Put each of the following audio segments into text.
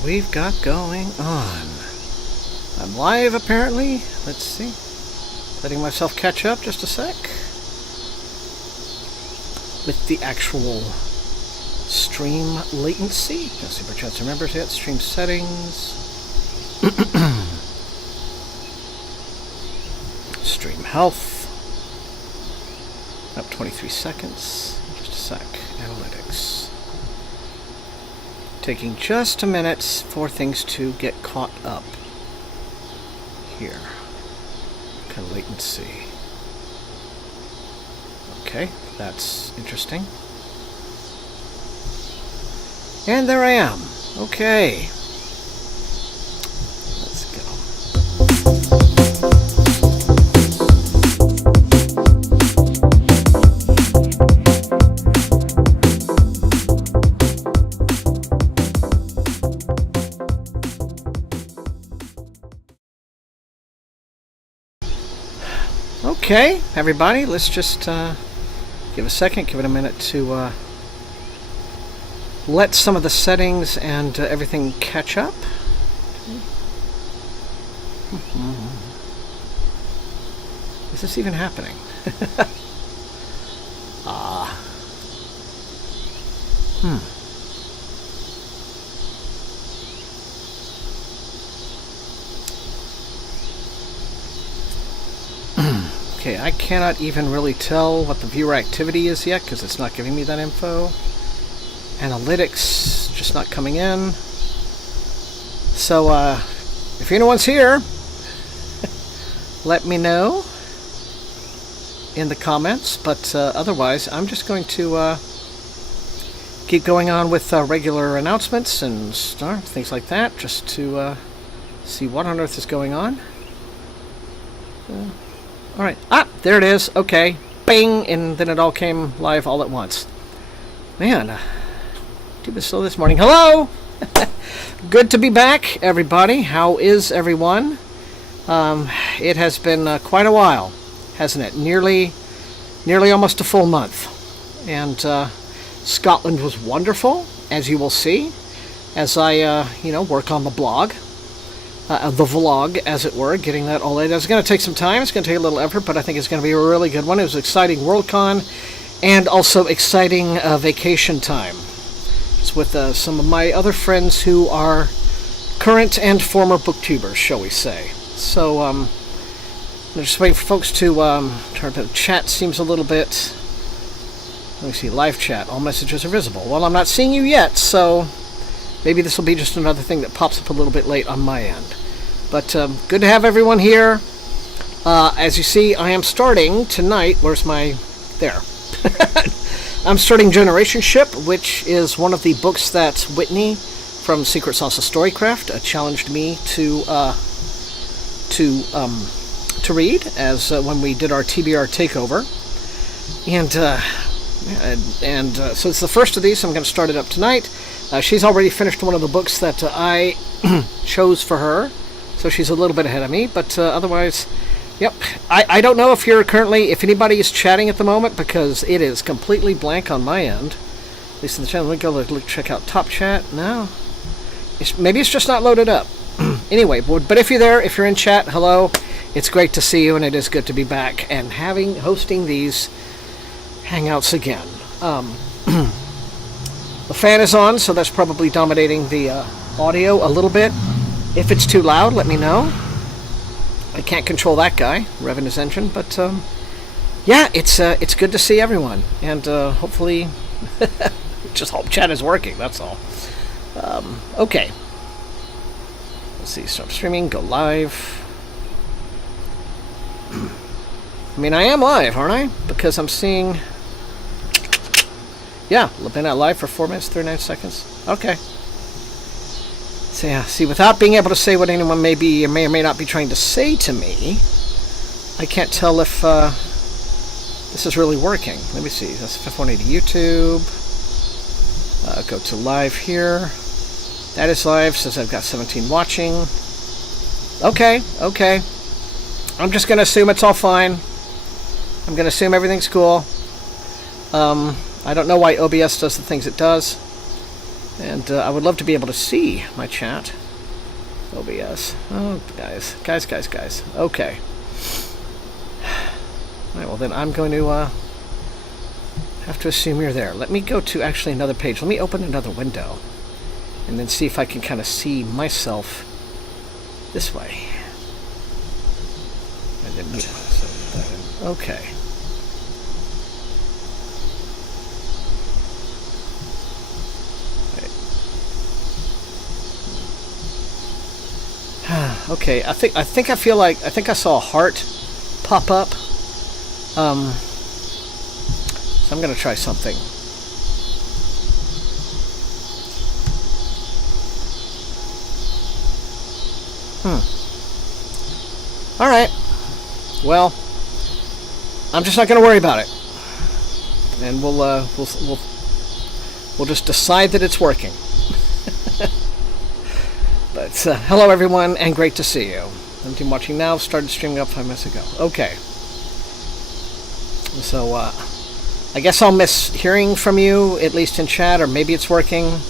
what we've got going on. I'm live, apparently. Let's see. Letting myself catch up just a sec. With the actual stream latency. Super chats, remember to hit stream settings. Stream health. Up 23 seconds. Just a sec. Analytics. Taking just a minute for things to get caught up. Here. Kind of latency. Okay, that's interesting. And there I am. Okay. Let's go. Okay, everybody, let's just give a second, give it a minute to let some of the settings and everything catch up. Is this even happening? Okay, I cannot even really tell what the viewer activity is yet because it's not giving me that info. Analytics just not coming in. So, if anyone's here, let me know in the comments. But otherwise, I'm just going to keep going on with regular announcements and things like that, just to see what on earth is going on. All right. There it is. Okay. Bing! And then it all came live all at once. Man, too bit slow this morning. Hello! Good to be back, everybody. How is everyone? It has been quite a while, hasn't it? Nearly almost a full month. And Scotland was wonderful, as you will see, as I, work on the blog. The vlog, as it were, getting that all in. It's going to take some time. It's going to take a little effort, but I think it's going to be a really good one. It was exciting Worldcon and also exciting vacation time. It's with some of my other friends who are current and former booktubers, shall we say. So, I'm just waiting for folks to turn up. The chat seems a little bit... Let me see, live chat. All messages are visible. Well, I'm not seeing you yet, so maybe this will be just another thing that pops up a little bit late on my end. But good to have everyone here. As you see, I am starting tonight. Where's my... There. I'm starting Generation Ship, which is one of the books that Whitney from Secret Sauce of Storycraft challenged me to read as when we did our TBR takeover. And so it's the first of these, so I'm going to start it up tonight. She's already finished one of the books that I chose for her, so she's a little bit ahead of me, but otherwise, yep. I don't know if if anybody is chatting at the moment, because it is completely blank on my end. At least in the channel. Let me go check out Top Chat. No. Maybe it's just not loaded up. Anyway, but if you're there, if you're in chat, hello. It's great to see you, and it is good to be back and hosting these Hangouts again. The fan is on, so that's probably dominating the audio a little bit. If it's too loud, let me know. I can't control that guy, revving his engine, but yeah, it's good to see everyone, and hopefully, just hope chat is working. That's all. Okay. Let's see. Stop streaming. Go live. I mean, I am live, aren't I? Because I'm seeing. Yeah, been out live for 4 minutes, 39 seconds. Okay. So yeah, see, without being able to say what anyone may or may not be trying to say to me, I can't tell if this is really working. Let me see. That's SFF180 YouTube. Go to live here. That is live, says I've got 17 watching. Okay. I'm just going to assume it's all fine. I'm going to assume everything's cool. I don't know why OBS does the things it does. And I would love to be able to see my chat. OBS. Oh, guys. Okay. Alright, well then I'm going to have to assume you're there. Let me go to actually another page. Let me open another window. And then see if I can kind of see myself this way. And then, yeah, so, okay. Okay, I think I saw a heart pop up. So I'm gonna try something. All right. Well, I'm just not gonna worry about it, and we'll just decide that it's working. But hello everyone, and great to see you. I'm watching now. Started streaming up 5 minutes ago. Okay. So I guess I'll miss hearing from you, at least in chat, or maybe it's working.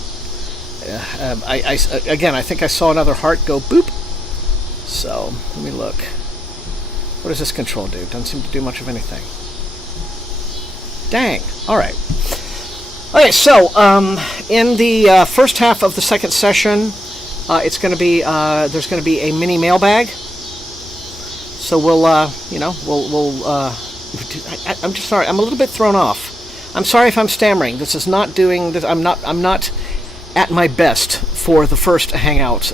I think I saw another heart go boop. So let me look. What does this control do? Doesn't seem to do much of anything. Dang. All right. Okay. So in the first half of the second session. It's going to be there's going to be a mini mailbag, so we'll I'm just sorry, I'm a little bit thrown off. I'm sorry if I'm stammering. This is not doing this. I'm not at my best for the first Hangout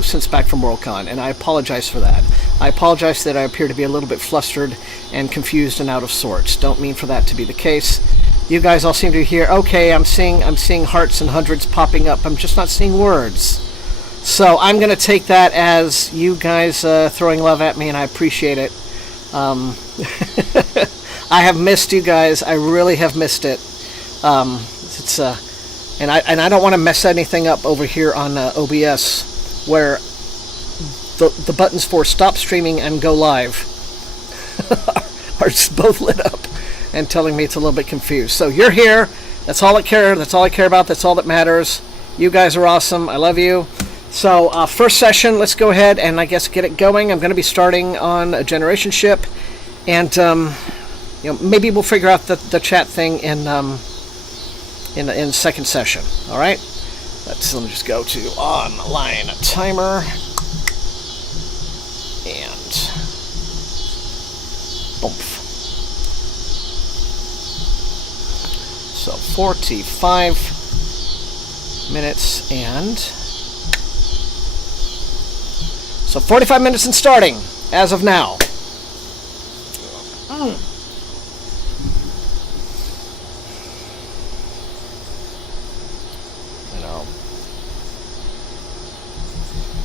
since back from Worldcon, and I apologize for that. I apologize that I appear to be a little bit flustered and confused and out of sorts. Don't mean for that to be the case. You guys all seem to hear, okay, I'm seeing hearts and hundreds popping up. I'm just not seeing words. So I'm going to take that as you guys throwing love at me, and I appreciate it. I have missed you guys. I really have missed it. And I don't want to mess anything up over here on OBS, where the buttons for stop streaming and go live are both lit up and telling me it's a little bit confused. So you're here. That's all I care. That's all I care about. That's all that matters. You guys are awesome. I love you. So first session, let's go ahead and I guess get it going. I'm going to be starting on a generation ship, and maybe we'll figure out the chat thing in second session. All right. Let me just go to online timer and boom. So 45 minutes and so 45 minutes and starting as of now.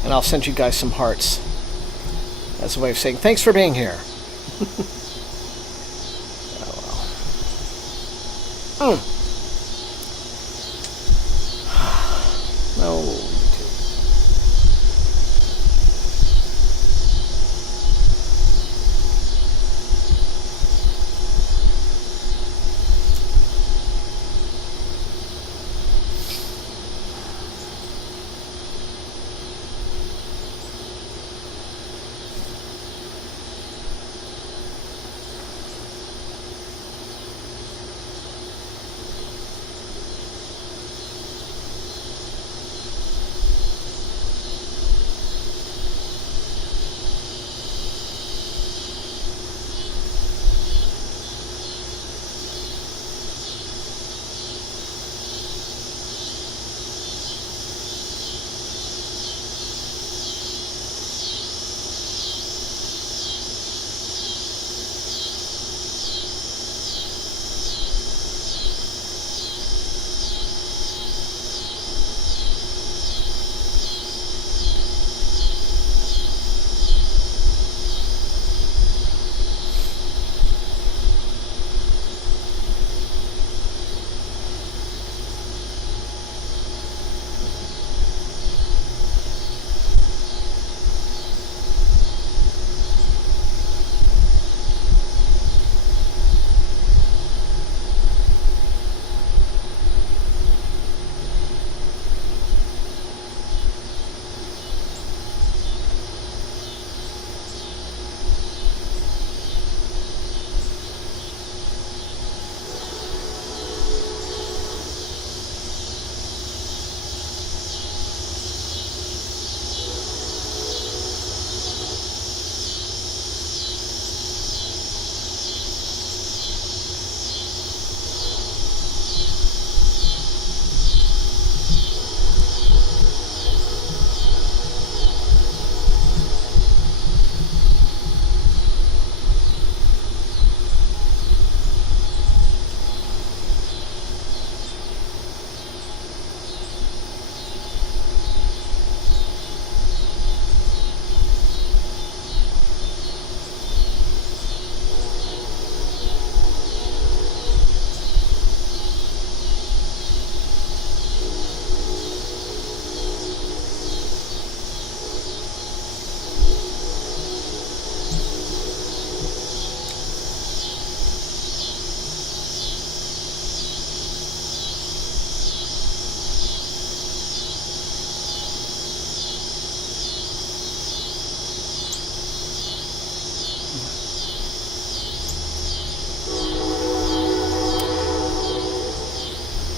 And I'll send you guys some hearts as a way of saying thanks for being here. No.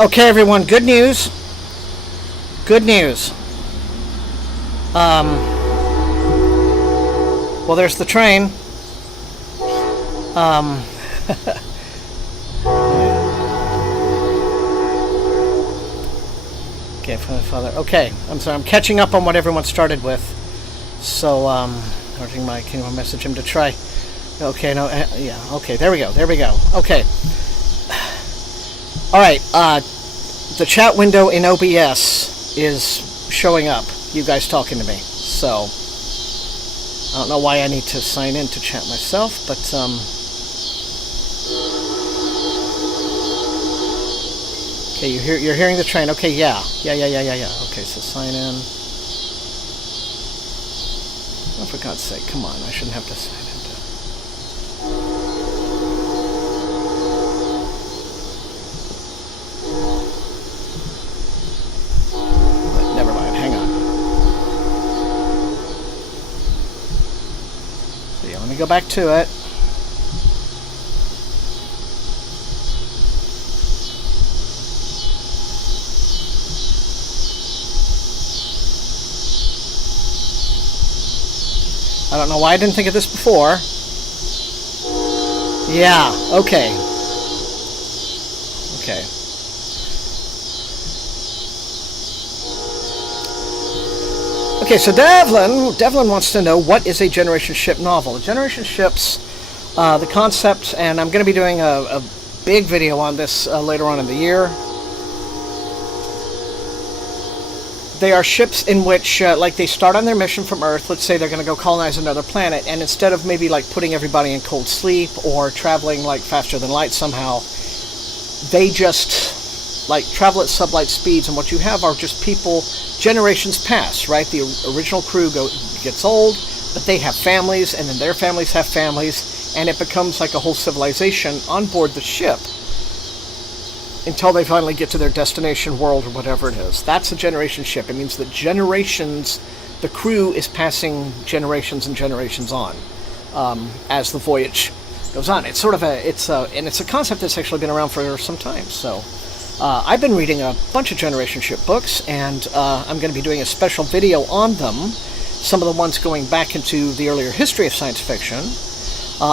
Okay, everyone, good news. Good news. Well, there's the train. Okay, Father. Okay, I'm sorry. I'm catching up on what everyone started with. So, can I message him to try? Okay, no, yeah. Okay, there we go. Okay. All right. The chat window in OBS is showing up. You guys talking to me. So, I don't know why I need to sign in to chat myself, but okay, you're hearing the train. Okay, yeah. Okay, so sign in. Oh, for God's sake, come on! I shouldn't have to sign in. But never mind. Hang on. So yeah, let me go back to it. I don't know why I didn't think of this before. Yeah, okay. Okay. Okay, so Devlin wants to know, what is a generation ship novel? The generation ships, the concept, and I'm going to be doing a big video on this later on in the year. They are ships in which, like, they start on their mission from Earth. Let's say they're going to go colonize another planet, and instead of maybe, like, putting everybody in cold sleep or traveling, like, faster than light somehow, they just, like, travel at sublight speeds, and what you have are just people, generations pass, right? The original crew gets old, but they have families, and then their families have families, and it becomes like a whole civilization on board the ship, until they finally get to their destination world or whatever it is. That's a generation ship. It means that generations, the crew is passing generations and generations on as the voyage goes on. It's sort of it's a concept that's actually been around for some time. So I've been reading a bunch of generation ship books, and I'm going to be doing a special video on them. Some of the ones going back into the earlier history of science fiction,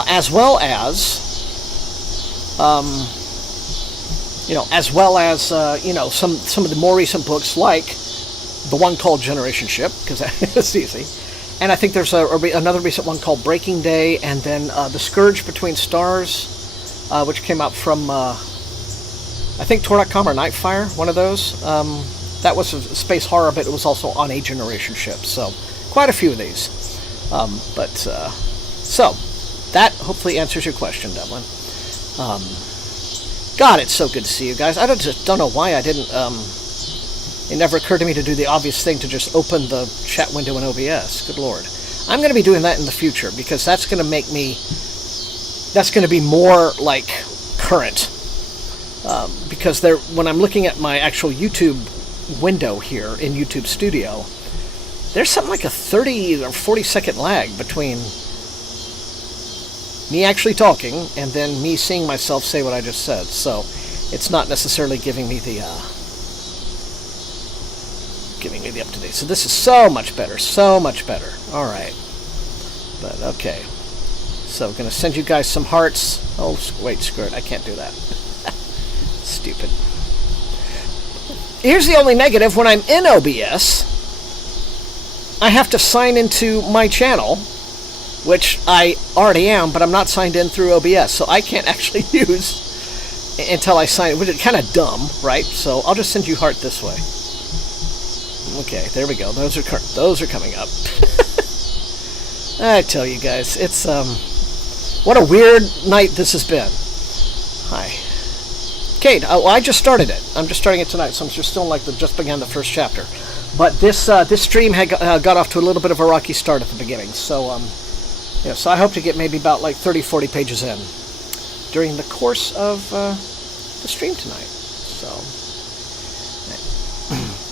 as well as some of the more recent books, like the one called Generation Ship, because that's easy. And I think there's another recent one called Breaking Day, and then The Scourge Between Stars, which came out from, I think, Tor.com or Nightfire, one of those. That was a space horror, but it was also on a generation ship. So, quite a few of these. So, that hopefully answers your question, Devlin. God, it's so good to see you guys. I just don't know why I didn't, it never occurred to me to do the obvious thing to just open the chat window in OBS. Good Lord. I'm going to be doing that in the future, because that's going to be more, like, current. Because when I'm looking at my actual YouTube window here in YouTube Studio, there's something like a 30 or 40 second lag between me actually talking and then me seeing myself say what I just said. So it's not necessarily giving me the up to date. So this is so much better. All right. But okay. So I'm going to send you guys some hearts. Oh, wait, screw it. I can't do that. Stupid. Here's the only negative. When I'm in OBS, I have to sign into my channel, which I already am, but I'm not signed in through OBS, so I can't actually use until I sign it, which is kind of dumb, right? So I'll just send you heart this way. Okay, there we go. Those are coming up. I tell you guys, it's what a weird night this has been. Hi, Kate. I just started it. I'm just starting it tonight, so I'm just still just began the first chapter. But this stream had got off to a little bit of a rocky start at the beginning, so so I hope to get maybe about like 30-40 pages in during the course of the stream tonight. So,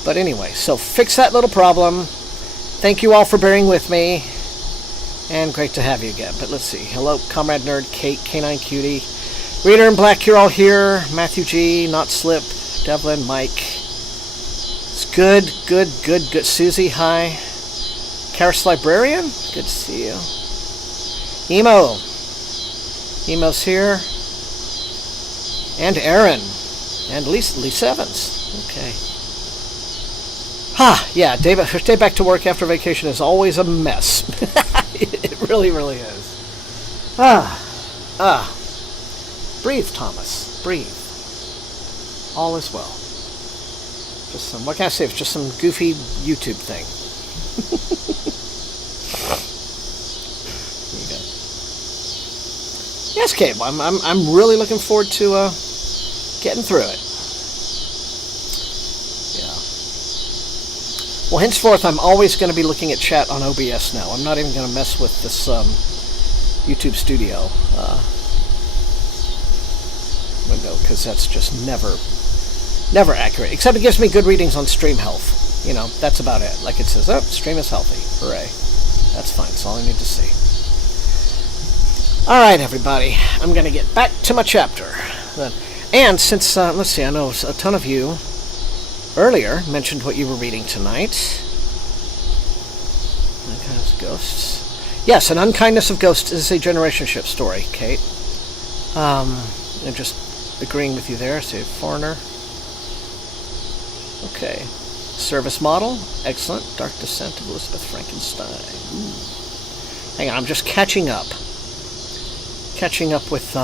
but anyway, so fix that little problem. Thank you all for bearing with me, and great to have you again. But let's see. Hello, Comrade Nerd, Kate, K9 Cutie, Reader in Black. You're all here. Matthew G, Not Slip, Devlin, Mike. It's good. Susie, hi. Karis Librarian, good to see you. Emo's here. And Aaron. And Lisa Evans. Okay. Yeah, day back to work after vacation is always a mess. It really is. Breathe, Thomas. Breathe. All is well. Just some, what can I say? It's just some goofy YouTube thing. There you go. Yes, Kate. I'm really looking forward to getting through it. Yeah. Well, henceforth, I'm always going to be looking at chat on OBS now. I'm not even going to mess with this YouTube Studio window, because that's just never accurate. Except it gives me good readings on stream health. You know, that's about it. Like it says, oh, stream is healthy. Hooray. That's fine. That's all I need to see. All right, everybody. I'm going to get back to my chapter. And since, let's see, I know a ton of you earlier mentioned what you were reading tonight. Unkindness of Ghosts. Yes, An Unkindness of Ghosts is a generationship story, Kate. I'm just agreeing with you there. Say Foreigner. Okay. Service Model. Excellent. Dark Descent of Elizabeth Frankenstein. Ooh. Hang on, I'm just catching up. Catching up with,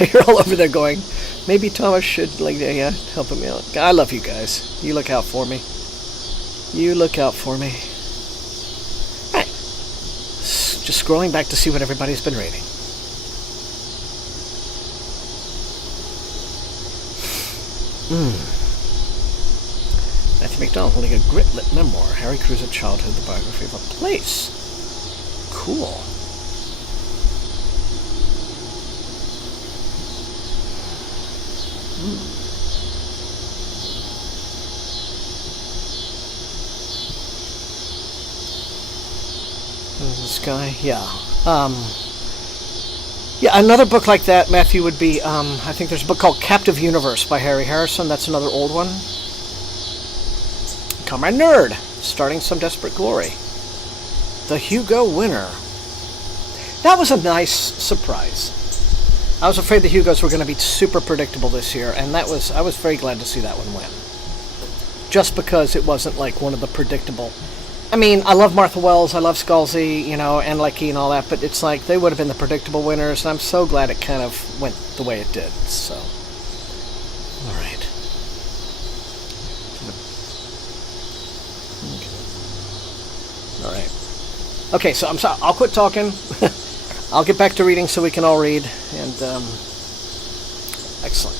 you're all over there going, maybe Thomas should, help me out. I love you guys. You look out for me. Alright. Just scrolling back to see what everybody's been reading. Matthew McDonald holding a grit-lit memoir. Harry Cruiser Childhood, the biography of a place. Cool. This guy, yeah. Yeah, another book like that, Matthew, would be, I think there's a book called Captive Universe by Harry Harrison. That's another old one. Comrade Nerd, Starting Some Desperate Glory. The Hugo winner. That was a nice surprise. I was afraid the Hugos were going to be super predictable this year, and I was very glad to see that one win. Just because it wasn't like one of the predictable. I mean, I love Martha Wells, I love Scalzi, and Leckie and all that, but it's like they would have been the predictable winners, and I'm so glad it kind of went the way it did. So, all right. All right. Okay, so I'll quit talking. I'll get back to reading so we can all read, and excellent.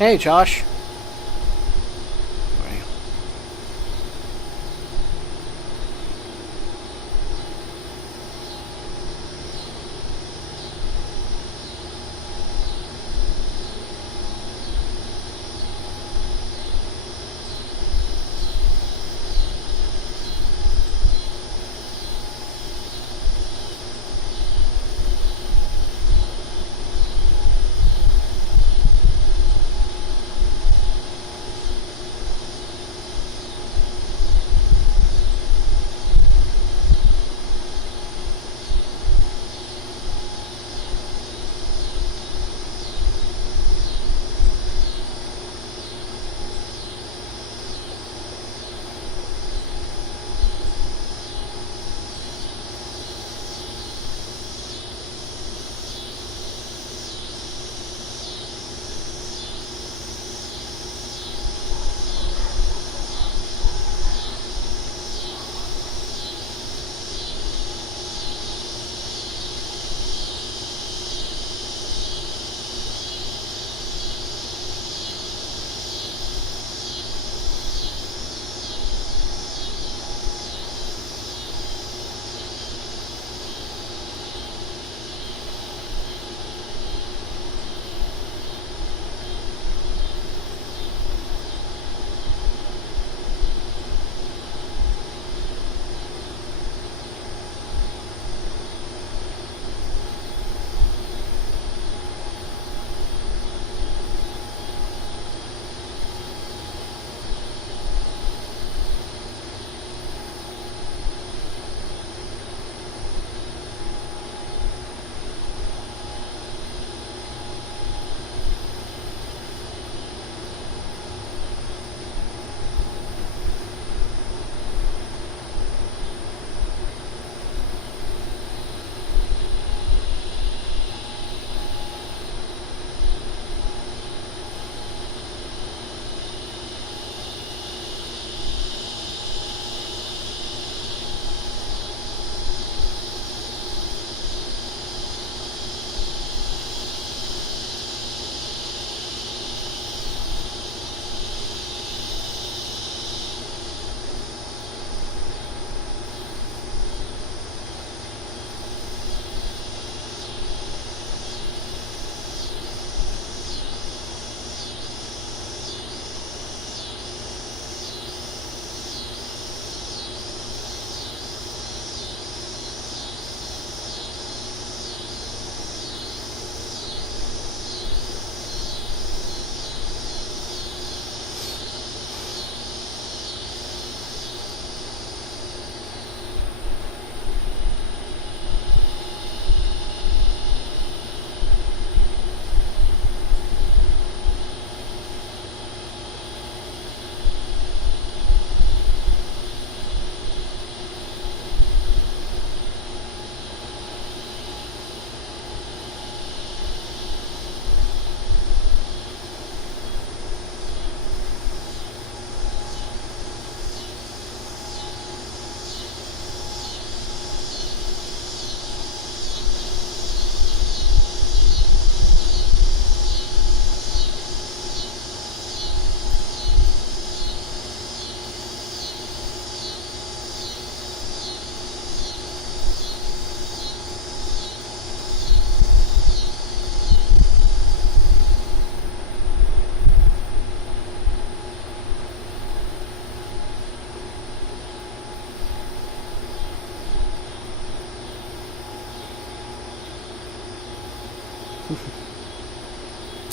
Hey, Josh.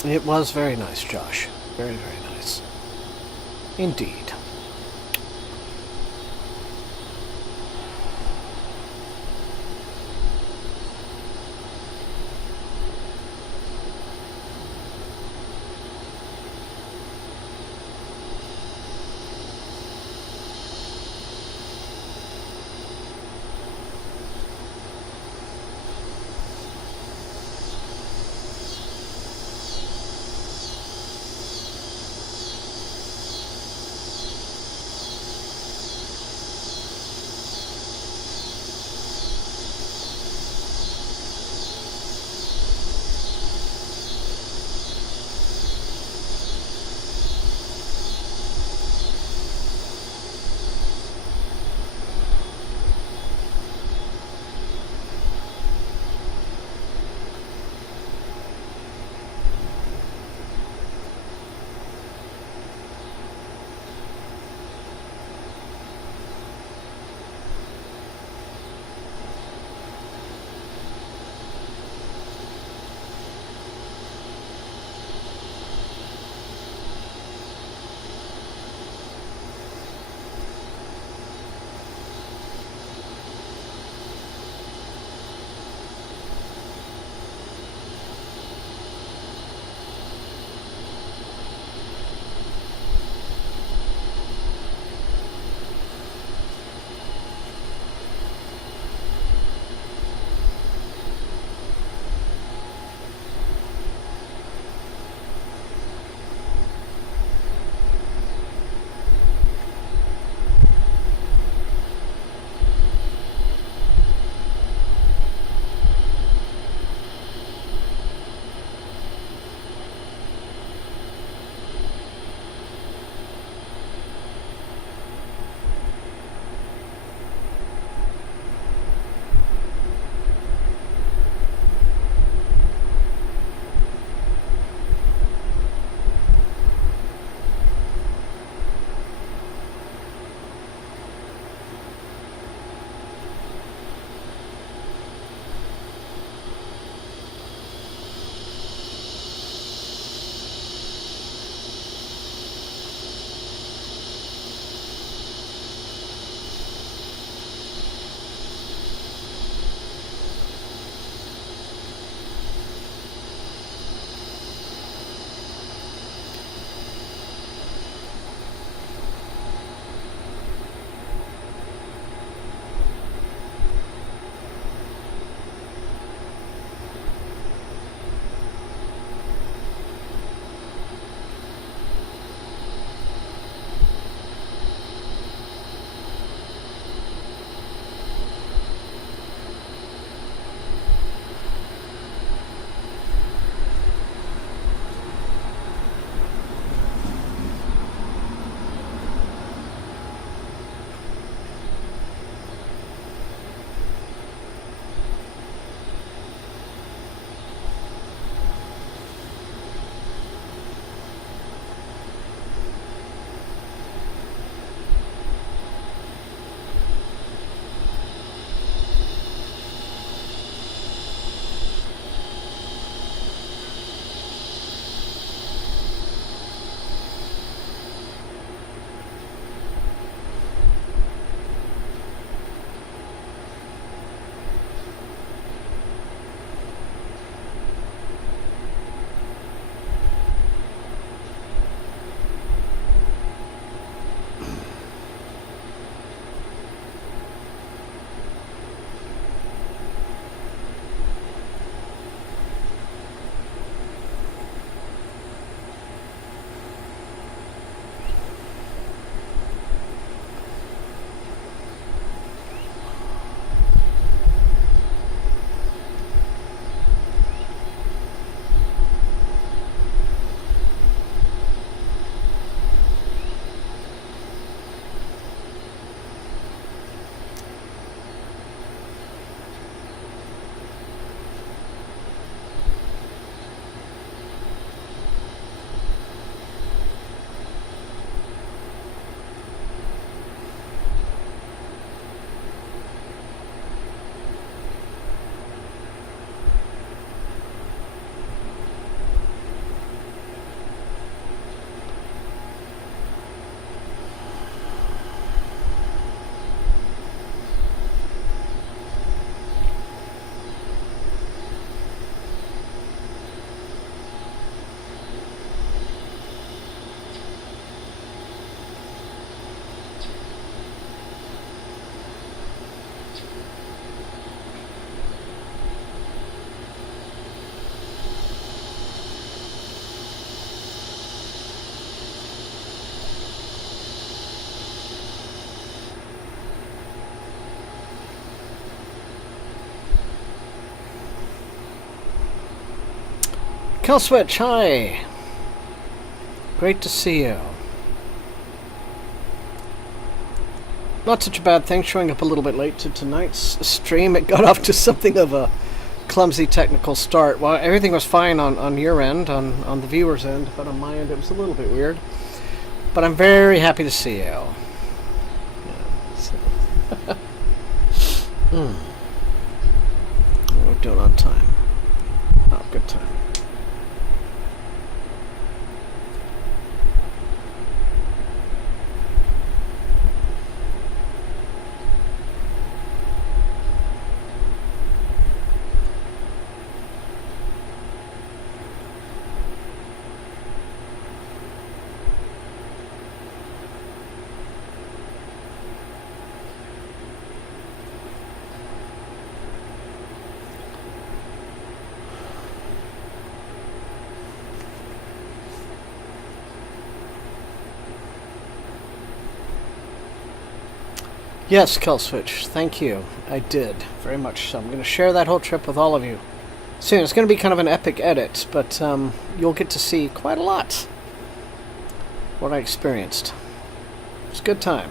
It was very nice, Josh. Very, very nice. Indeed. Kill Switch, hi. Great to see you. Not such a bad thing, showing up a little bit late to tonight's stream. It got off to something of a clumsy technical start. Well, everything was fine on your end, on the viewer's end, but on my end it was a little bit weird. But I'm very happy to see you. Yeah, so. We're doing on time. Oh, good time. Yes, Killswitch, thank you. I did, very much so. I'm going to share that whole trip with all of you soon. It's going to be kind of an epic edit, but you'll get to see quite a lot what I experienced. It was a good time.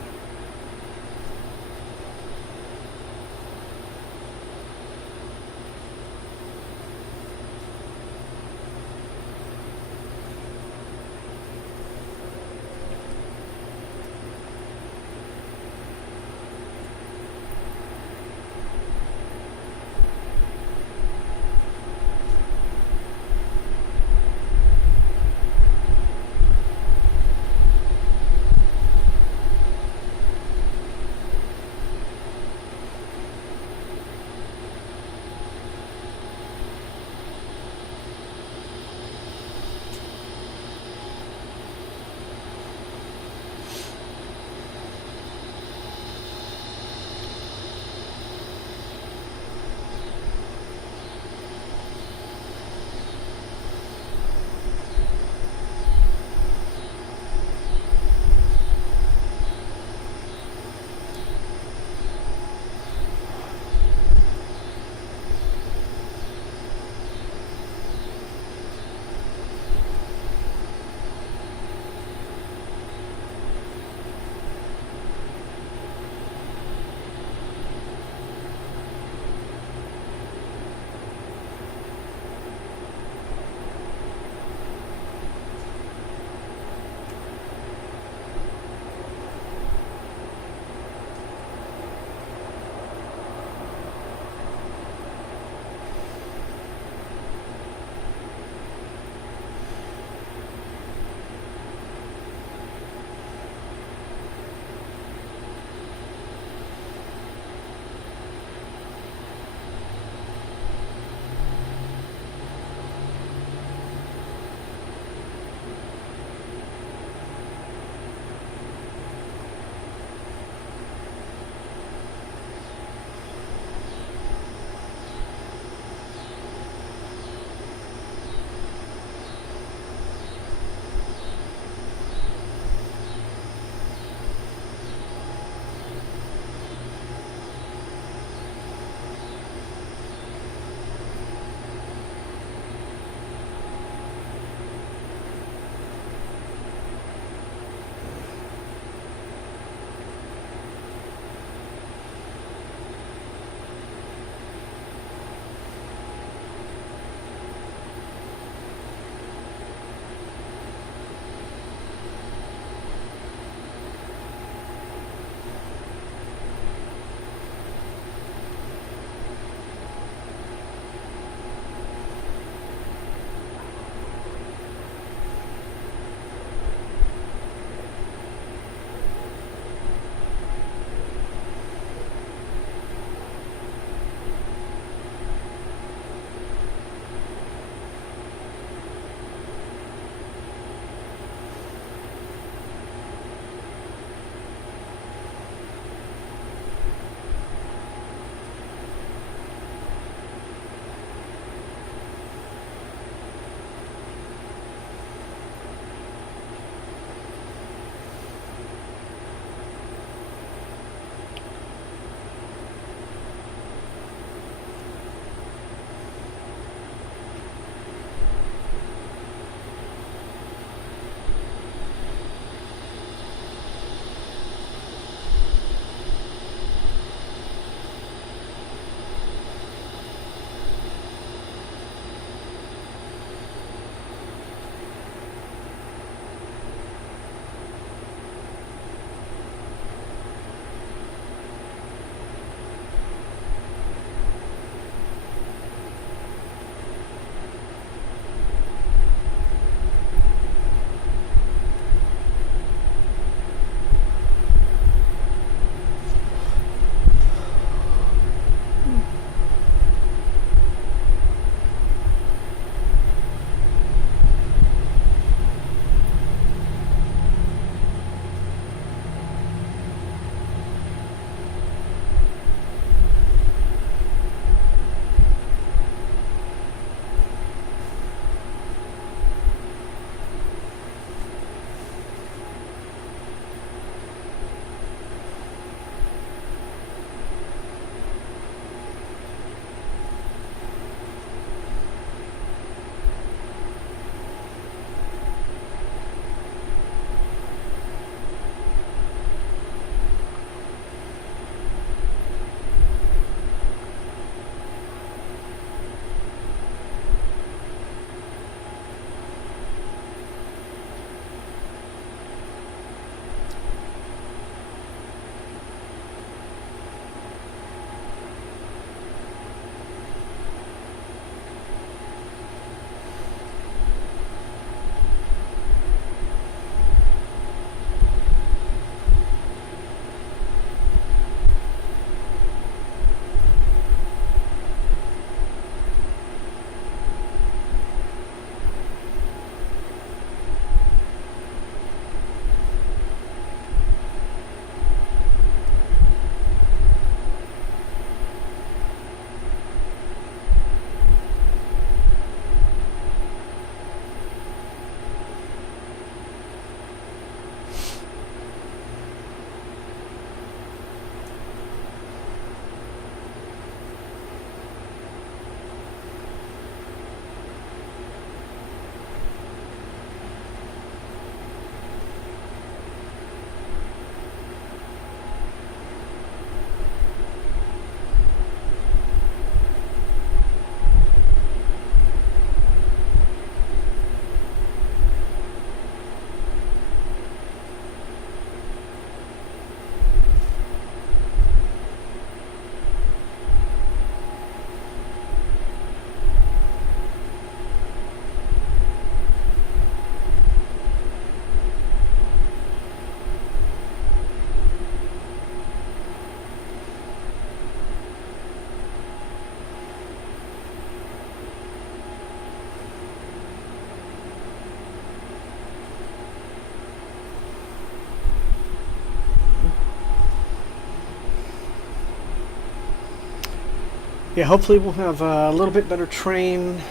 Yeah, hopefully we'll have a little bit better train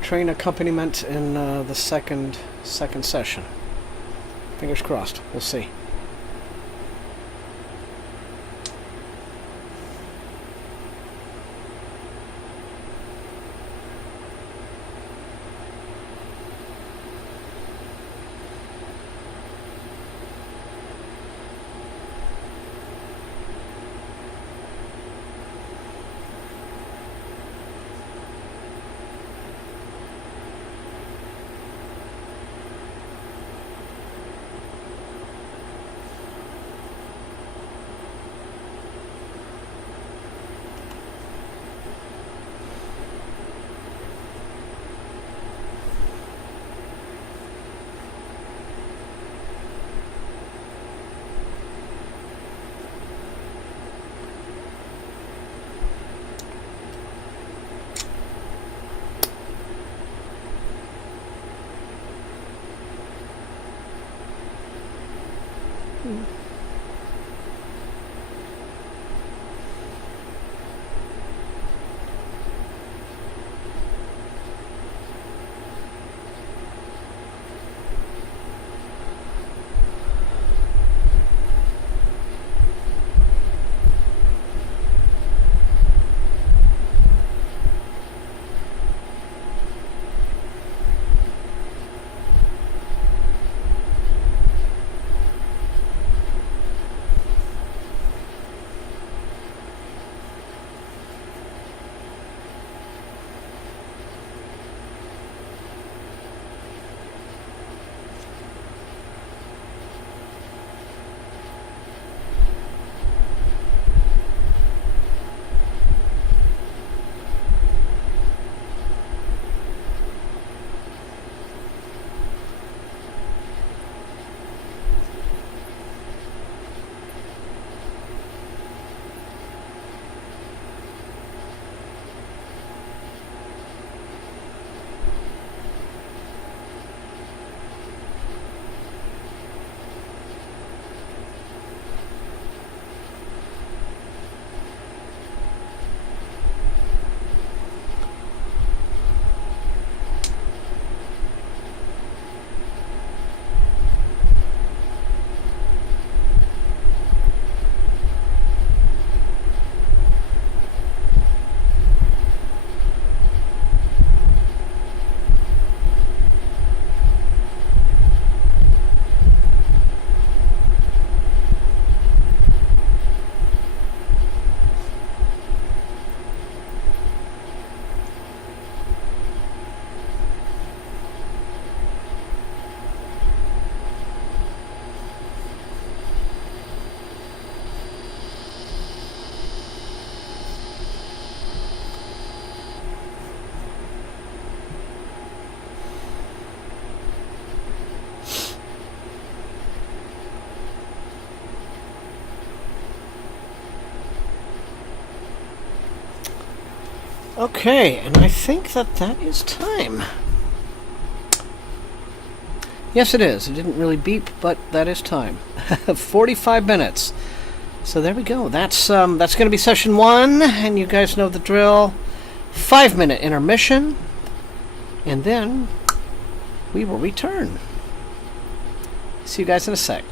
accompaniment in the second session. Fingers crossed. We'll see. Okay, and I think that is time. Yes, it is. It didn't really beep, but that is time. 45 minutes. So there we go. That's going to be session 1, and you guys know the drill. 5-minute intermission, and then we will return. See you guys in a sec.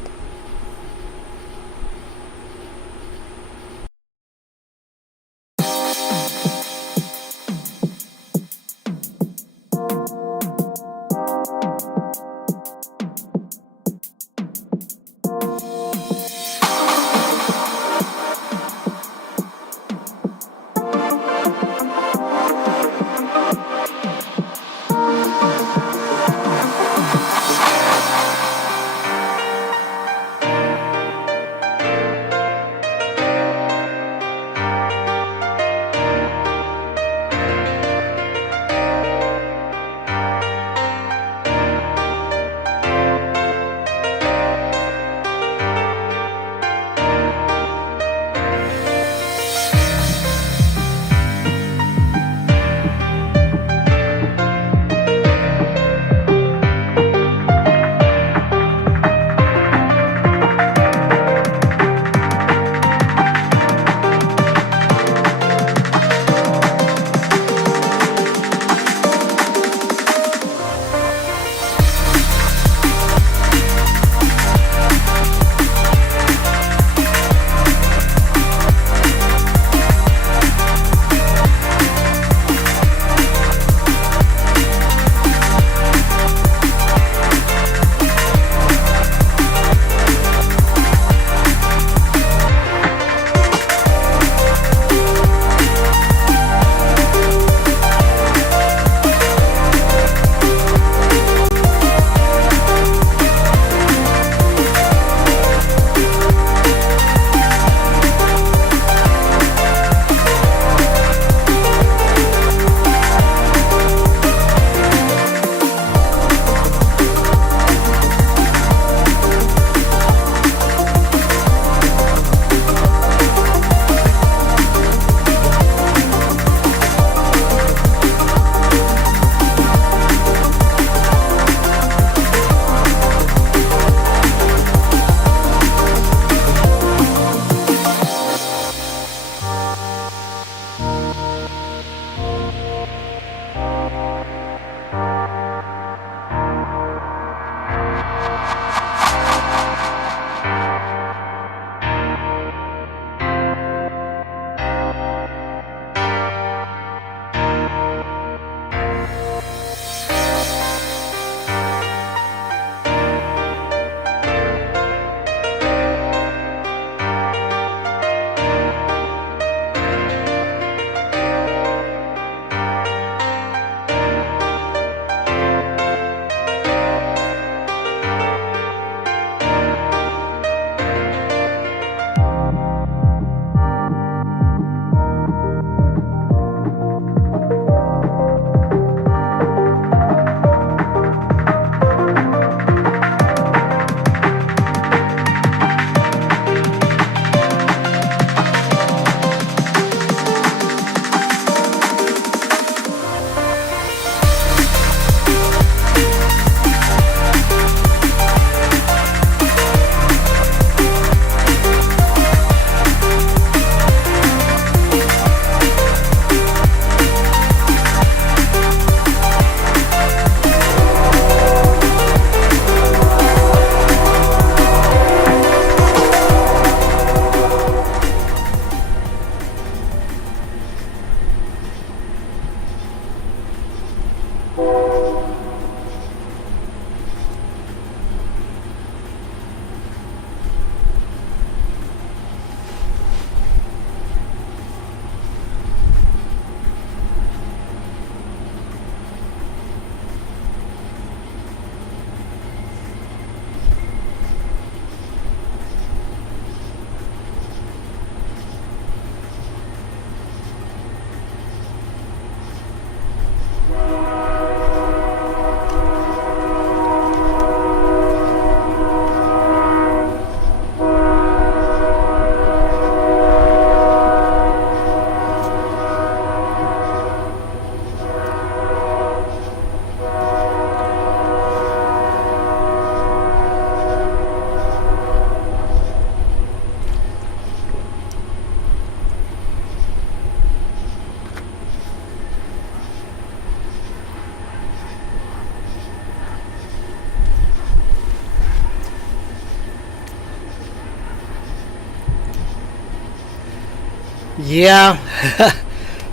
Yeah,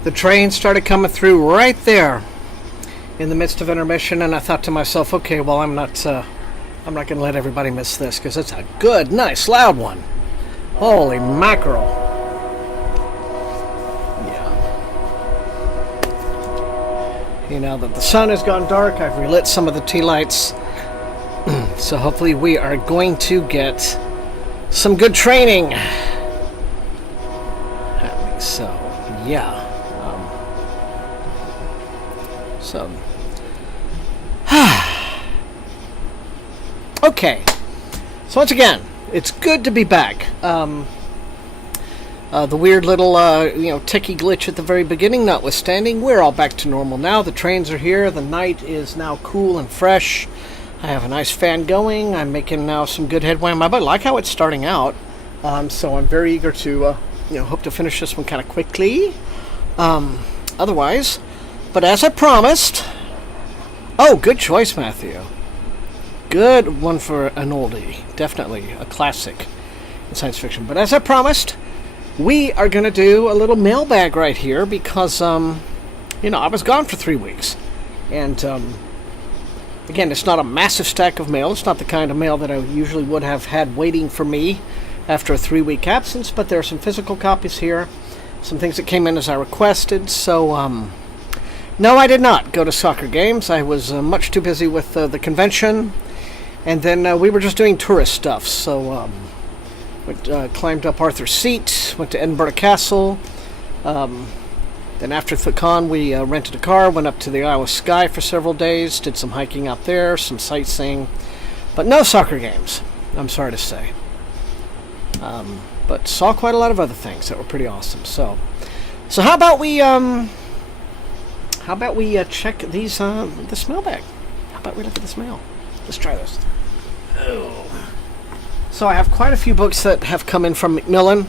the train started coming through right there in the midst of intermission, and I thought to myself, okay, well, I'm not going to let everybody miss this, because it's a good, nice, loud one. Holy mackerel. Yeah. Now that the sun has gone dark, I've relit some of the tea lights. So hopefully we are going to get some good training happening. So, yeah. Okay. So once again, it's good to be back. The weird little, techie glitch at the very beginning notwithstanding, we're all back to normal now. The trains are here. The night is now cool and fresh. I have a nice fan going. I'm making now some good headway on my butt. I like how it's starting out. So I'm very eager to, hope to finish this one kind of quickly. Otherwise, but as I promised... Oh, good choice, Matthew. Good one for an oldie. Definitely a classic in science fiction. But as I promised, we are going to do a little mailbag right here because, I was gone for 3 weeks. And, again, it's not a massive stack of mail. It's not the kind of mail that I usually would have had waiting for me after a 3-week absence. But there are some physical copies here. Some things that came in as I requested. So, no, I did not go to soccer games. I was much too busy with the convention. And then we were just doing tourist stuff. So, climbed up Arthur's Seat, went to Edinburgh Castle. Then after the con, we rented a car, went up to the Isle of Skye for several days, did some hiking out there, some sightseeing. But no soccer games, I'm sorry to say. But saw quite a lot of other things that were pretty awesome. So how about we check these this mailbag? How about we look at this mail? Let's try this. Oh. So I have quite a few books that have come in from Macmillan.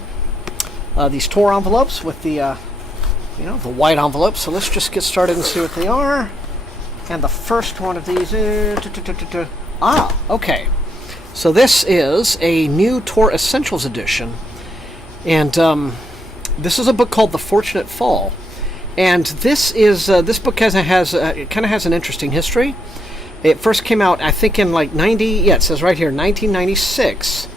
These Tor envelopes with the the white envelope. So let's just get started and see what they are. And the first one of these is... okay. So this is a new Tor Essentials edition. And this is a book called The Fortunate Fall. And this is this book kind of has an interesting history. It first came out, I think, in like it says right here, 1996.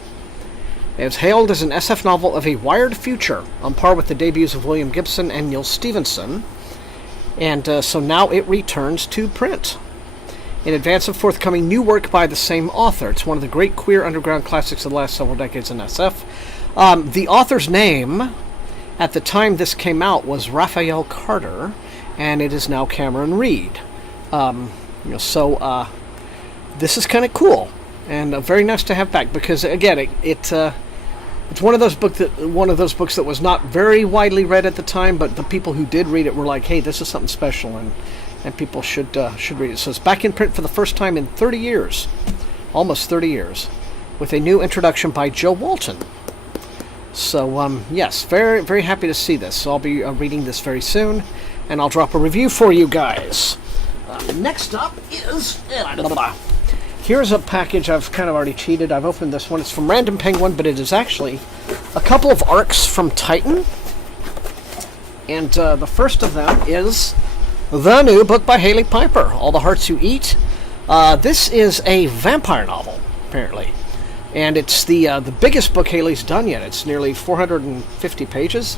It was hailed as an SF novel of a wired future, on par with the debuts of William Gibson and Neil Stephenson. And so now it returns to print, in advance of forthcoming new work by the same author. It's one of the great queer underground classics of the last several decades in SF. The author's name, at the time this came out, was Raphael Carter, and it is now Cameron Reed. So this is kind of cool and very nice to have back because again, it's one of those books that was not very widely read at the time, but the people who did read it were like, hey, this is something special, and people should read it. So it's back in print for the first time in 30 years, almost 30 years, with a new introduction by Joe Walton. So yes, very very happy to see this. So I'll be reading this very soon, and I'll drop a review for you guys. Next up is... Here's a package I've kind of already cheated. I've opened this one. It's from Random Penguin, but it is actually a couple of arcs from Titan. And the first of them is the new book by Haley Piper, All the Hearts You Eat. This is a vampire novel, apparently. And it's the biggest book Haley's done yet. It's nearly 450 pages,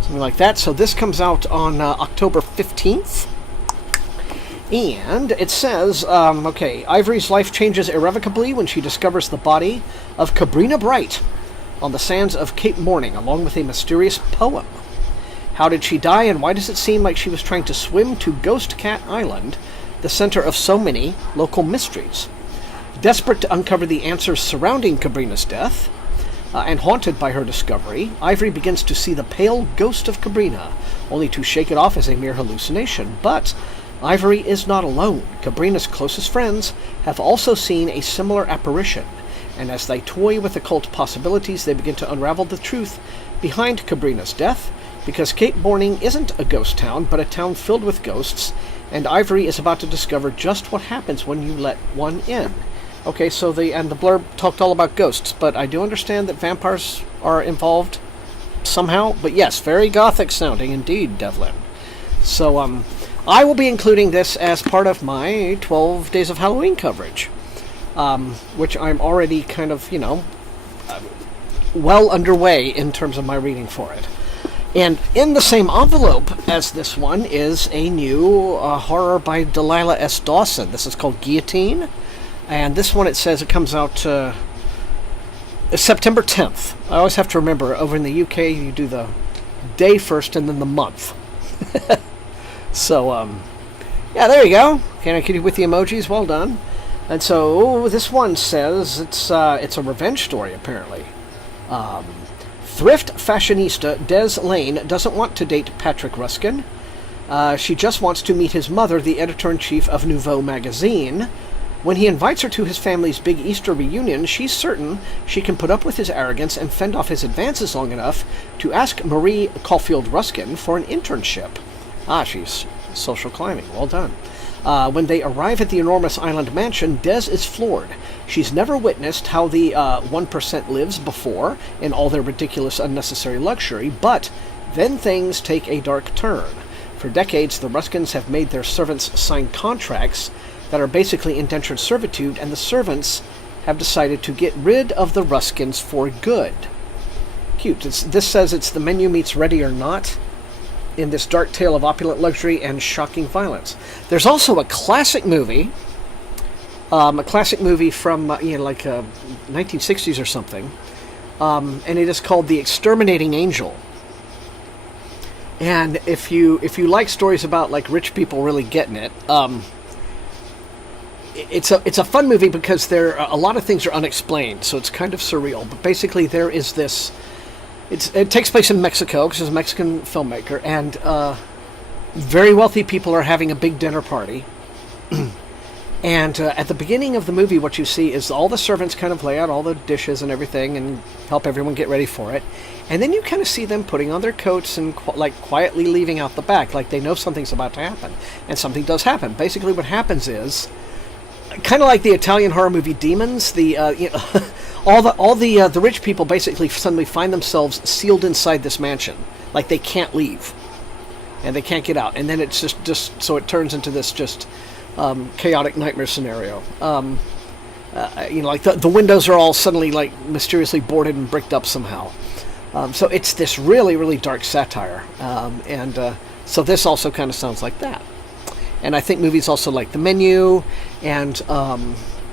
something like that. So this comes out on October 15th. And it says, Ivory's life changes irrevocably when she discovers the body of Cabrina Bright on the sands of Cape Morning, along with a mysterious poem. How did she die, and why does it seem like she was trying to swim to Ghost Cat Island, the center of so many local mysteries? Desperate to uncover the answers surrounding Cabrina's death, and haunted by her discovery, Ivory begins to see the pale ghost of Cabrina, only to shake it off as a mere hallucination. But Ivory is not alone. Cabrina's closest friends have also seen a similar apparition, and as they toy with occult possibilities, they begin to unravel the truth behind Cabrina's death, because Cape Morning isn't a ghost town, but a town filled with ghosts, and Ivory is about to discover just what happens when you let one in. Okay, so the blurb talked all about ghosts, but I do understand that vampires are involved somehow. But yes, very gothic sounding indeed, Devlin. So I will be including this as part of my 12 Days of Halloween coverage, which I'm already kind of, well underway in terms of my reading for it. And in the same envelope as this one is a new horror by Delilah S. Dawson. This is called Guillotine. And this one, it says it comes out September 10th. I always have to remember, over in the UK, you do the day first and then the month. So, yeah, there you go. Can you with the emojis? Well done. And so this one says it's a revenge story, apparently. Thrift fashionista Des Lane doesn't want to date Patrick Ruskin. She just wants to meet his mother, the editor-in-chief of Nouveau magazine. When he invites her to his family's big Easter reunion, she's certain she can put up with his arrogance and fend off his advances long enough to ask Marie Caulfield Ruskin for an internship. She's social climbing. Well done. When they arrive at the enormous island mansion, Des is floored. She's never witnessed how the 1% lives before in all their ridiculous, unnecessary luxury, but then things take a dark turn. For decades, the Ruskins have made their servants sign contracts that are basically indentured servitude, and the servants have decided to get rid of the Ruskins for good. Cute. This says it's the menu meets Ready or Not in this dark tale of opulent luxury and shocking violence. There's also a classic movie from 1960s or something, and it is called The Exterminating Angel. And if you like stories about like rich people really getting it, it's a fun movie because there a lot of things are unexplained, so it's kind of surreal. But basically, there is this. It takes place in Mexico because it's a Mexican filmmaker, and very wealthy people are having a big dinner party. And at the beginning of the movie, what you see is all the servants kind of lay out all the dishes and everything and help everyone get ready for it. And then you kind of see them putting on their coats and quietly leaving out the back, like they know something's about to happen. And something does happen. Basically what happens is, kind of like the Italian horror movie Demons, all the rich people basically suddenly find themselves sealed inside this mansion, like they can't leave, and they can't get out. And then it's just so it turns into this just chaotic nightmare scenario. Like the windows are all suddenly like mysteriously boarded and bricked up somehow. So it's this really, really dark satire, and so this also kind of sounds like that. And I think movies also like The Menu, and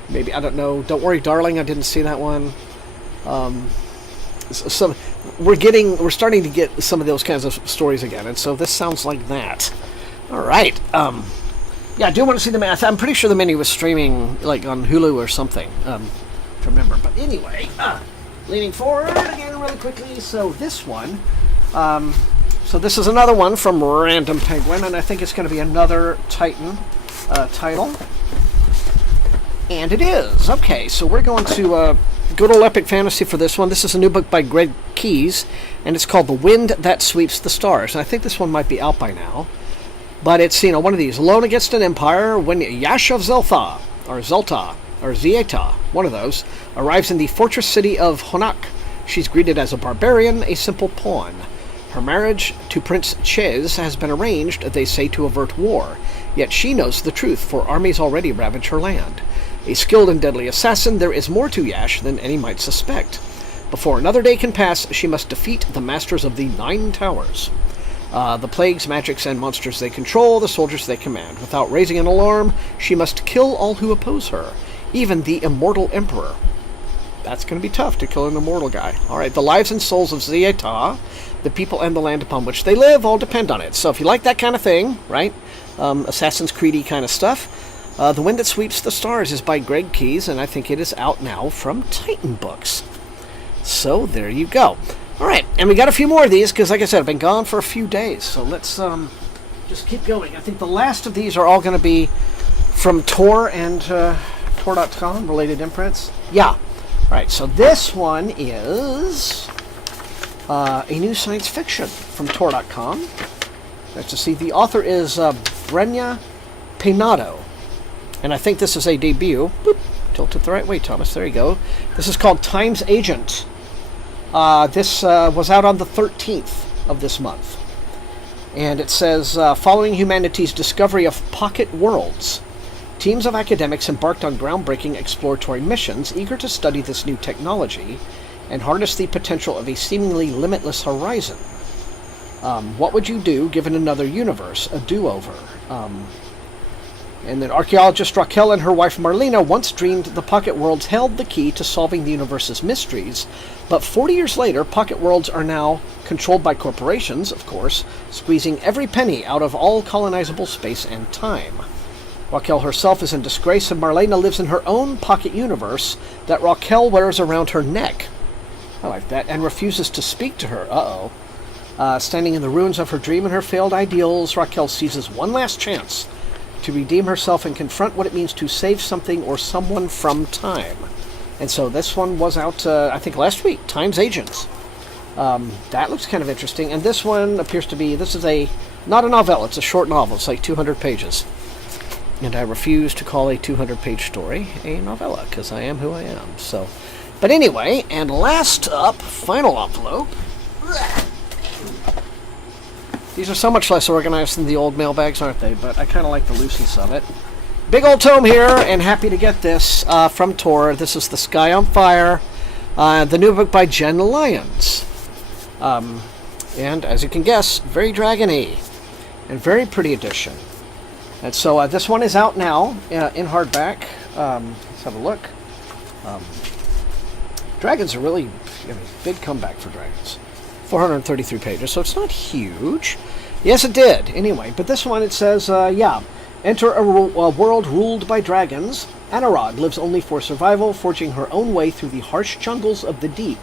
maybe, I don't know, Don't Worry Darling, I didn't see that one. So we're starting to get some of those kinds of stories again, and so this sounds like that. All right. Yeah, I do want to see The Menu. I'm pretty sure The Menu was streaming like on Hulu or something, to remember. But anyway, leaning forward again really quickly. So this one, so this is another one from Random Penguin, and I think it's going to be another Titan title. And it is. Okay, so we're going to good old epic fantasy for this one. This is a new book by Greg Keyes, and it's called The Wind That Sweeps the Stars. And I think this one might be out by now. But it's, one of these. Alone against an empire, when Yash of Zeltha, or Zieta, one of those, arrives in the fortress city of Honak. She's greeted as a barbarian, a simple pawn. Her marriage to Prince Chez has been arranged, they say, to avert war. Yet she knows the truth, for armies already ravage her land. A skilled and deadly assassin, there is more to Yash than any might suspect. Before another day can pass, she must defeat the masters of the Nine Towers. The plagues, magics, and monsters they control, the soldiers they command. Without raising an alarm, she must kill all who oppose her, even the immortal emperor. That's going to be tough to kill an immortal guy. Alright, the lives and souls of Zieta, the people and the land upon which they live, all depend on it. So if you like that kind of thing, right, Assassin's Creed-y kind of stuff, The Wind That Sweeps the Stars is by Greg Keyes, and I think it is out now from Titan Books. So there you go. Alright, and we got a few more of these, because like I said, I've been gone for a few days, so let's just keep going. I think the last of these are all going to be from Tor and Tor.com, related imprints. Yeah. Alright, so this one is a new science fiction from Tor.com. Let's just see, the author is Brenya Peinado, and I think this is a debut. Boop. Tilt it the right way, Thomas. There you go. This is called Time's Agent. This was out on the 13th of this month. And it says, following humanity's discovery of pocket worlds, teams of academics embarked on groundbreaking exploratory missions eager to study this new technology and harness the potential of a seemingly limitless horizon. What would you do given another universe, a do-over? And then archaeologist Raquel and her wife Marlena once dreamed the pocket worlds held the key to solving the universe's mysteries, but 40 years later, pocket worlds are now controlled by corporations, of course, squeezing every penny out of all colonizable space and time. Raquel herself is in disgrace, and Marlena lives in her own pocket universe that Raquel wears around her neck. I like that, and refuses to speak to her. Standing in the ruins of her dream and her failed ideals, Raquel seizes one last chance to redeem herself and confront what it means to save something or someone from time. And so this one was out, I think, last week, Time's Agents. That looks kind of interesting. And this one appears to be, this is not a novella, it's a short novel. It's like 200 pages. And I refuse to call a 200-page story a novella, because I am who I am. So, but anyway, and last up, final envelope. These are so much less organized than the old mailbags, aren't they? But I kind of like the looseness of it. Big old tome here, and happy to get this from Tor. This is The Sky on Fire, the new book by Jen Lyons. And as you can guess, very dragon-y, and very pretty edition. And so this one is out now in hardback. Let's have a look. Dragons are really big comeback for dragons. 433 pages, so it's not huge. Yes, it did. Anyway, but this one, it says, enter a world ruled by dragons. Anarod lives only for survival, forging her own way through the harsh jungles of the deep,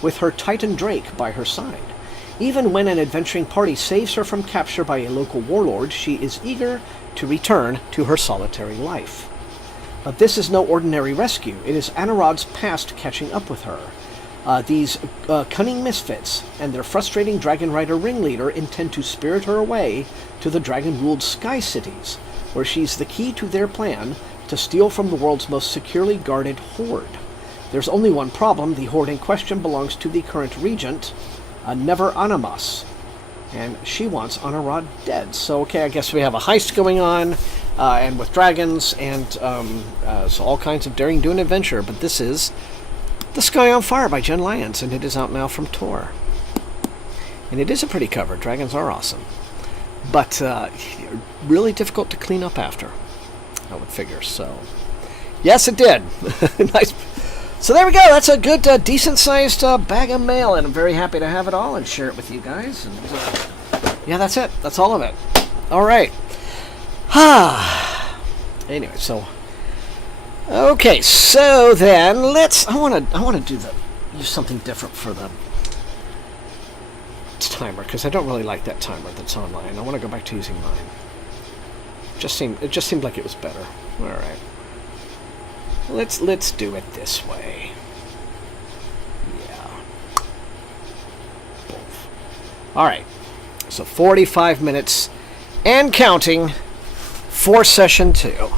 with her Titan Drake by her side. Even when an adventuring party saves her from capture by a local warlord, she is eager to return to her solitary life. But this is no ordinary rescue. It is Anarod's past catching up with her. These cunning misfits and their frustrating dragon rider ringleader intend to spirit her away to the dragon-ruled Sky Cities, where she's the key to their plan to steal from the world's most securely guarded hoard. There's only one problem. The hoard in question belongs to the current regent, Never Animas, and she wants Anarod dead. So, okay, I guess we have a heist going on, and with dragons, and so all kinds of daring do an adventure, but this is The Sky on Fire by Jen Lyons, and it is out now from Tor. And it is a pretty cover. Dragons are awesome. But really difficult to clean up after, I would figure. So, yes, it did. Nice. So there we go. That's a good, decent-sized bag of mail, and I'm very happy to have it all and share it with you guys. And, yeah, that's it. That's all of it. All right. Anyway, so... Okay, so then I want to use something different for the timer, because I don't really like that timer that's online. I want to go back to using mine. It just seemed like it was better. All right. Let's do it this way. Yeah. Both. All right. So 45 minutes and counting for session 2.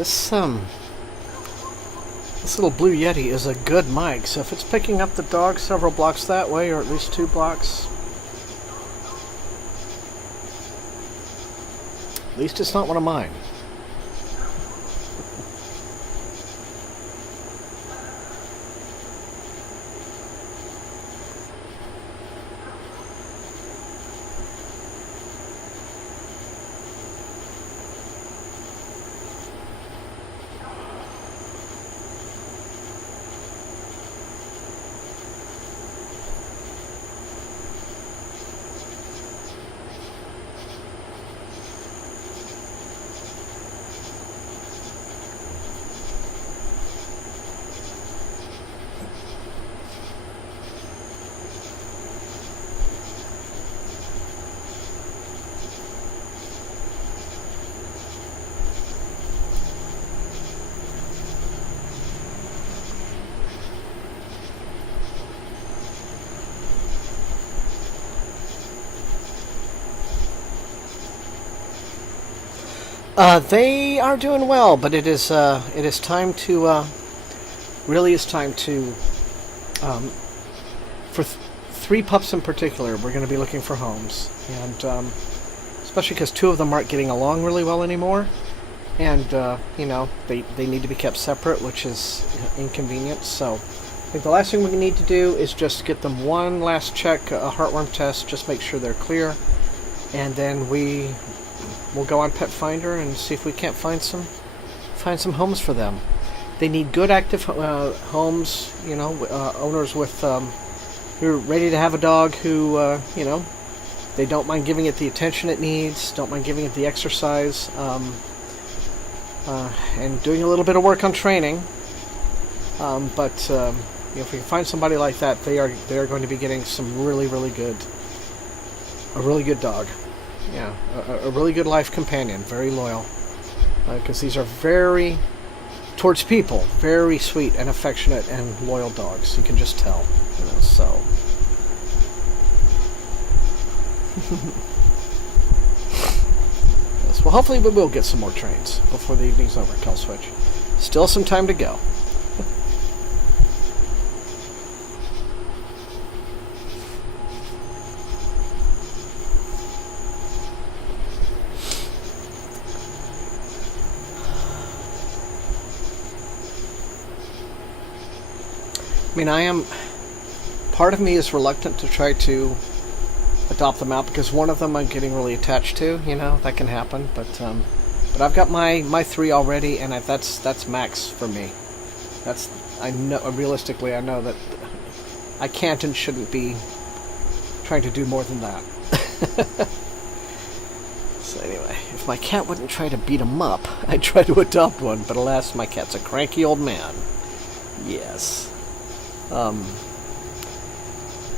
this little Blue Yeti is a good mic, so if it's picking up the dog several blocks that way, or at least 2 blocks, at least it's not one of mine. They are doing well, but it is time to really is time to for 3 pups in particular. We're going to be looking for homes, and especially because 2 of them aren't getting along really well anymore, and you know, they need to be kept separate, which is inconvenient. So I think the last thing we need to do is just get them one last check, a heartworm test, just make sure they're clear, and then we'll go on Pet Finder and see if we can't find some homes for them. They need good active homes, you know, owners with who are ready to have a dog, who you know, they don't mind giving it the attention it needs, don't mind giving it the exercise, and doing a little bit of work on training. But you know, if we can find somebody like that, they are going to be getting some really good dog. Yeah, a really good life companion, very loyal, because these are very, towards people, very sweet and affectionate and loyal dogs. You can just tell, you know, so. Yes, well, hopefully we will get some more trains before the evening's over, Killswitch. Still some time to go. I mean, part of me is reluctant to try to adopt them out, because one of them I'm getting really attached to, you know, that can happen, but I've got my 3 already, and that's max for me. I know, realistically, I know that I can't and shouldn't be trying to do more than that. So anyway, if my cat wouldn't try to beat him up, I'd try to adopt one, but alas, my cat's a cranky old man. Yes.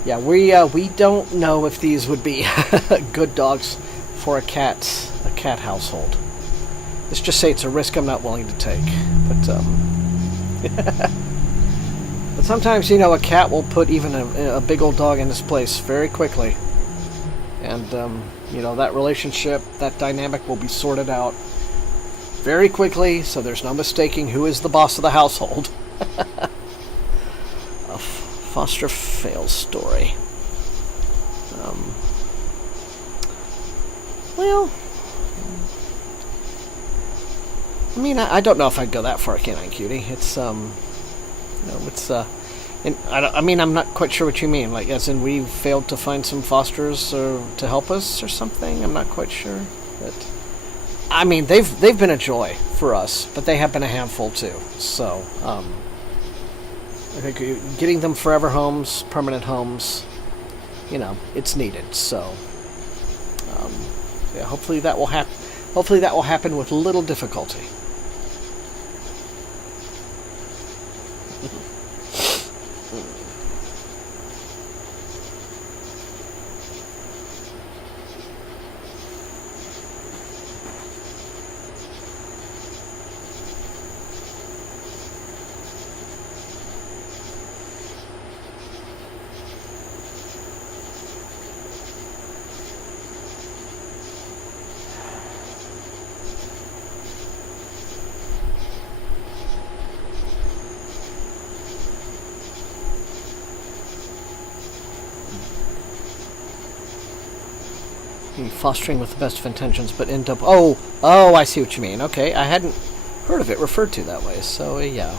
Yeah, we don't know if these would be good dogs for a cat household. Let's just say it's a risk I'm not willing to take. But but sometimes, you know, a cat will put even a big old dog in his place very quickly, and you know, that relationship, that dynamic will be sorted out very quickly, so there's no mistaking who is the boss of the household. Foster fail story. Well, I mean, I don't know if I'd go that far, Canine Cutie. It's you know, it's and I mean, I'm not quite sure what you mean. Like, as in, we've failed to find some fosters to help us or something. I'm not quite sure. But I mean, they've been a joy for us, but they have been a handful too. So. I think getting them forever homes, permanent homes, you know, it's needed. So, yeah, hopefully that will happen. Hopefully that will happen with little difficulty. Fostering with the best of intentions, but end up... Oh, I see what you mean. Okay, I hadn't heard of it referred to that way, so yeah.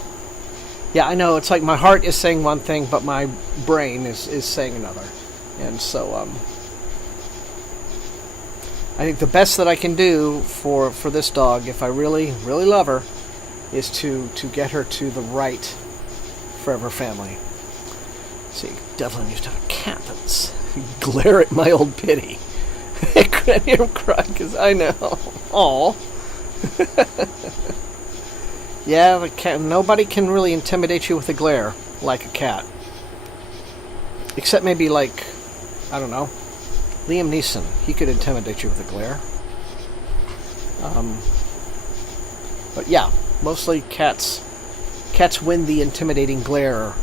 Yeah, I know, it's like my heart is saying one thing, but my brain is saying another. And so, I think the best that I can do for this dog, if I really, really love her, is to get her to the right forever family. So you definitely used to have a cat that's glare at my old pity. I couldn't hear him cry because I know. Aw. Yeah, the cat. Nobody can really intimidate you with a glare like a cat, except maybe like, I don't know, Liam Neeson. He could intimidate you with a glare. But yeah, mostly cats. Cats win the intimidating glare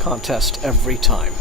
contest every time.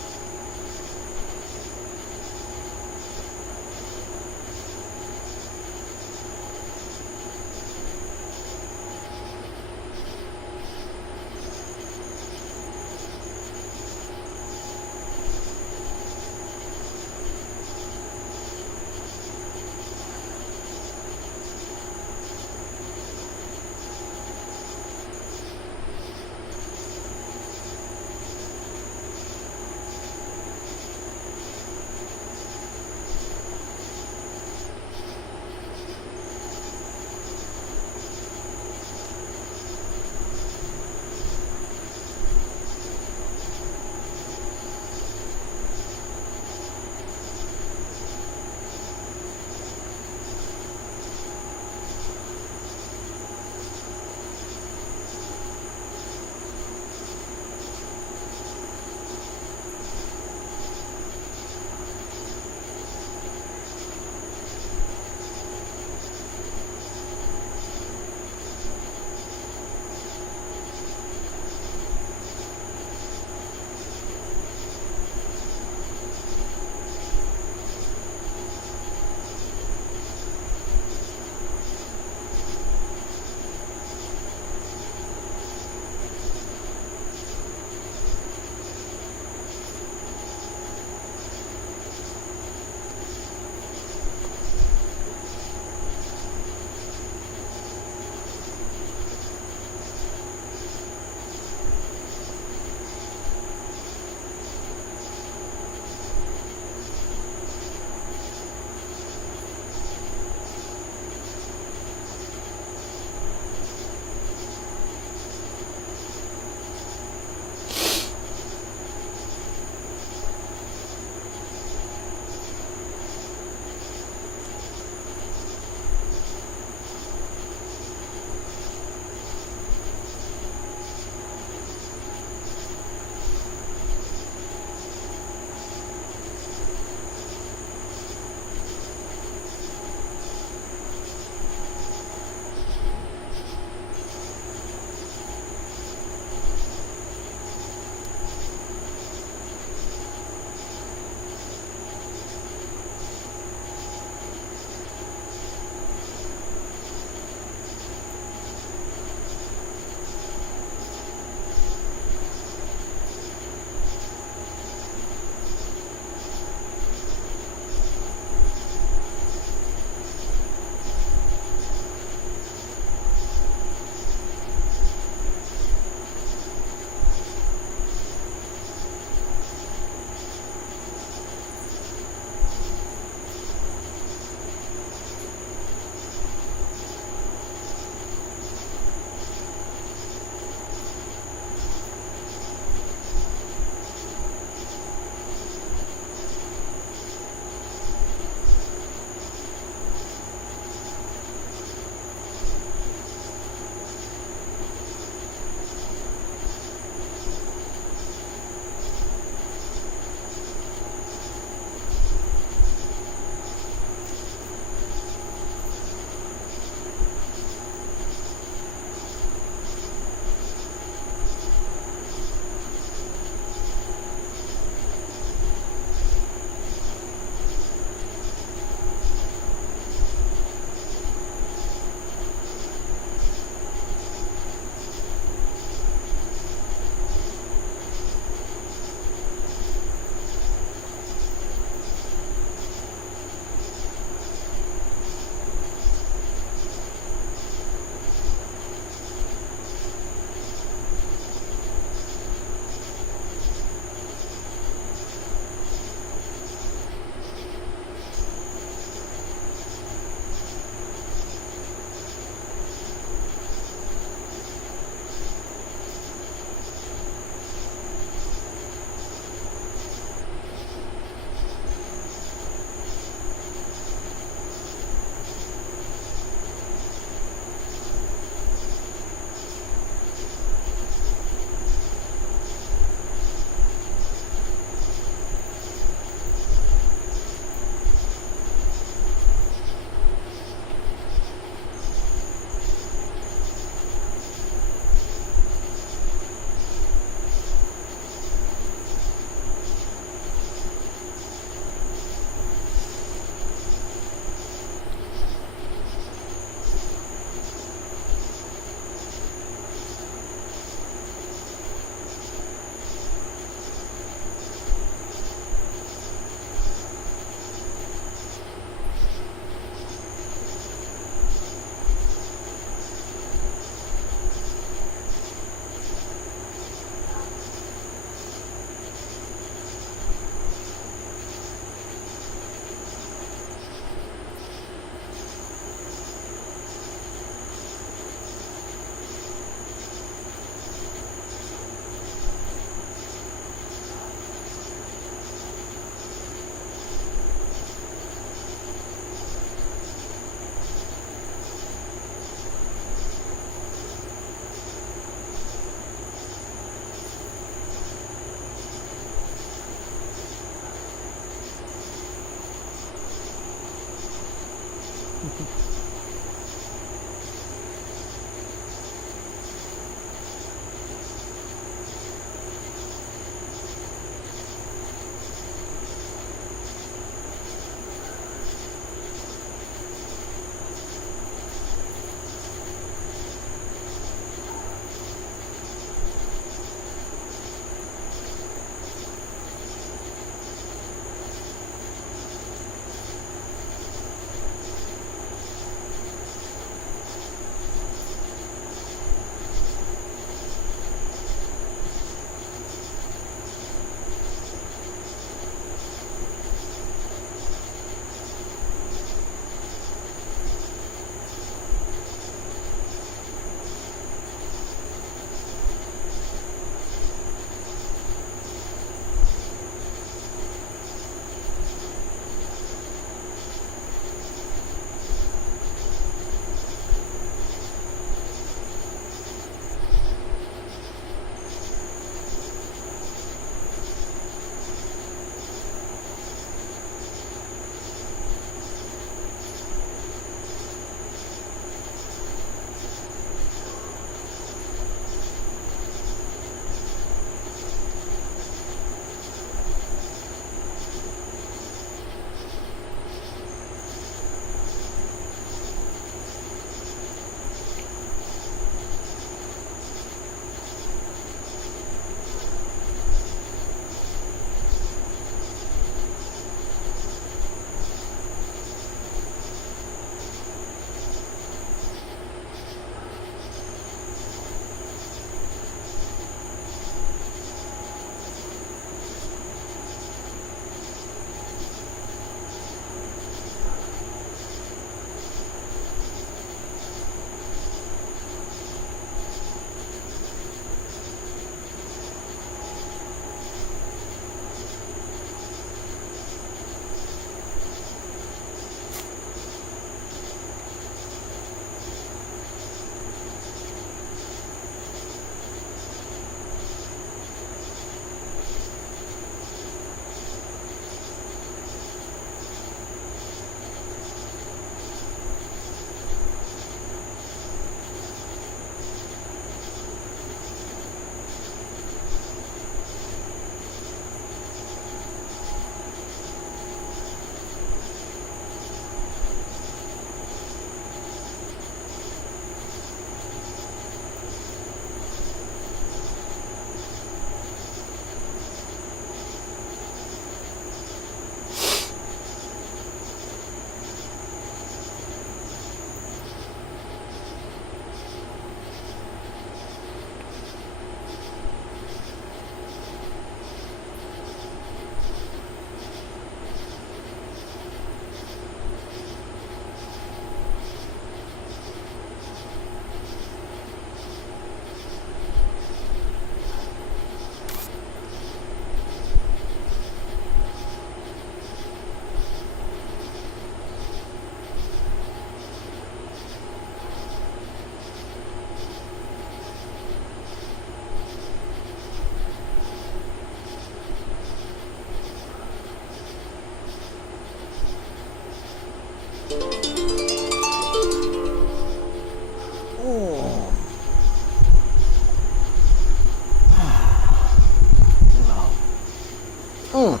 Come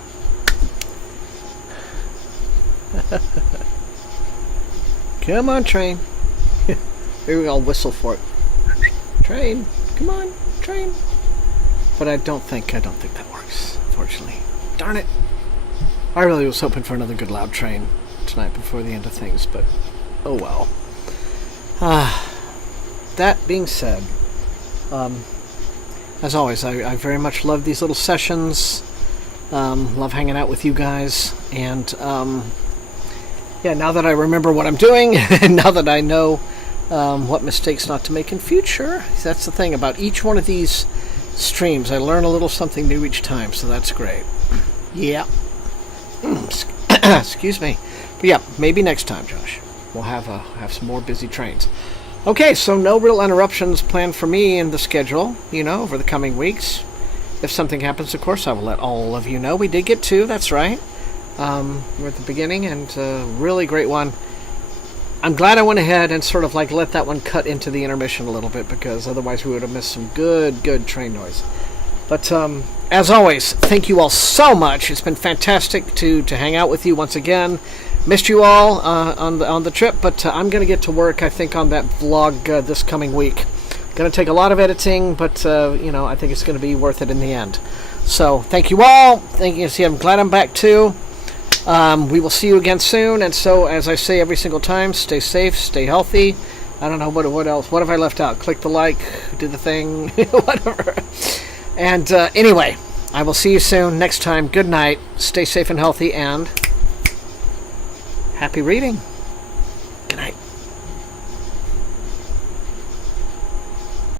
on, train. Maybe I'll whistle for it. Train, come on, train. But I don't think that works, unfortunately. Darn it. I really was hoping for another good loud train tonight before the end of things, but oh well. That being said, as always, I very much love these little sessions. Love hanging out with you guys, and yeah, now that I remember what I'm doing, and now that I know what mistakes not to make in future, that's the thing about each one of these streams. I learn a little something new each time, so that's great. Yeah. Excuse me. But yeah, maybe next time, Josh, we'll have some more busy trains. Okay, so no real interruptions planned for me in the schedule, over the coming weeks. If something happens, of course, I will let all of you know. We did get 2, that's right. We're at the beginning, and a really great one. I'm glad I went ahead and sort of let that one cut into the intermission a little bit, because otherwise we would have missed some good train noise. But as always, thank you all so much. It's been fantastic to hang out with you once again. Missed you all on the trip, but I'm going to get to work, I think, on that vlog this coming week. Going to take a lot of editing, but I think it's going to be worth it in the end. So thank you all. Thank you. See, I'm glad I'm back too. We will see you again soon. And so, as I say every single time, stay safe, stay healthy. I don't know what else. What have I left out? Click the like, do the thing, whatever. And anyway, I will see you soon. Next time. Good night. Stay safe and healthy, and happy reading. Good night.